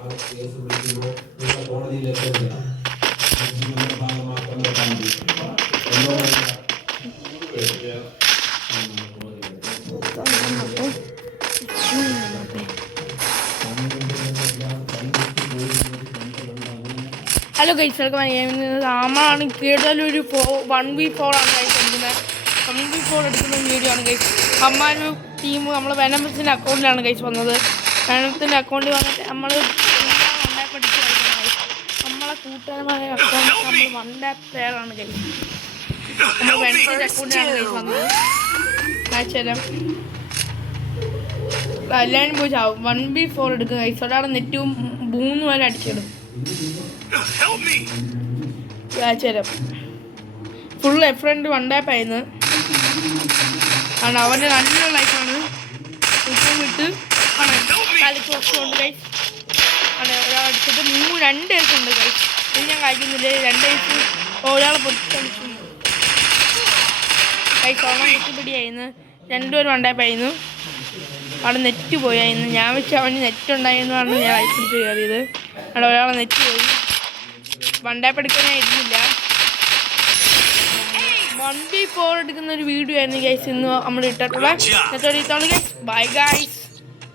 Hello guys, welcome. നമ്മളാണ് കൂടുതലൊരു 1v4 ആണ് guys എടുക്കുന്നത്. 1v4 എടുക്കുന്ന വീഡിയോ ആണ് ഗൈസ്. അമ്മാരു ടീം നമ്മളെ വെനംസിൻ്റെ അക്കൗണ്ടിലാണ് ഗൈസ് വന്നത്. വെനംസിൻ്റെ അക്കൗണ്ടിൽ വന്നിട്ട് നമ്മൾ പഠിച്ച് കളിക്കുന്നത് ഗൈസ്. നമ്മളെ കൂട്ടുകാരമായ അക്കൗണ്ട് നമ്മൾ 1 പ്ലെയറാണ് ഗൈസ്. നമ്മൾ വെനംസിൻ്റെ അക്കൗണ്ടിലാണ് ഗൈസ് വന്നത്. മാച്ചേരം എല്ലാവരും പോയി ചാവും. 1v4 എടുക്കുക ഗൈസ്. ഒരാളെ നെറ്റും 3 വരെ അടിച്ചിടും. ഫുൾ ഫ്രണ്ട് 1 ടാപ്പ് ആയിരുന്നു. അവൻ്റെ നല്ല ലൈഫാണ്. ഇപ്പം വിട്ട് കളിച്ചുകൊണ്ട് ഗൈസ് ആണ് ഒരാൾ അടിച്ചിട്ട് 2 വയസ്സുണ്ട് ഗൈസ്. ഇത് ഞാൻ കഴിക്കുന്നില്ല. 2 വയസ്സ് ഒരാൾ പൊട്ടിച്ചടിച്ചു ഗൈസ്. ഓണം വെച്ചുപിടിയായിരുന്നു. 2 പേര് 1 ടാപ്പ് ആയിരുന്നു. അവിടെ നെറ്റ് പോയായിരുന്നു. ഞാൻ വെച്ച് അവന് നെറ്റ് ഉണ്ടായിരുന്നതാണ് ഞാൻ അയച്ചിട്ട് കയറിയത്. അവിടെ ഒരാളെ നെറ്റ് പോയി. 1 ടാപ്പ് എടുക്കാനായിരുന്നില്ല. 1v4 എടുക്കുന്ന ഒരു വീഡിയോ ആയിരുന്നു ഗൈസ് ഇന്ന് നമ്മൾ ഇട്ടിട്ടുള്ള. Bye guys.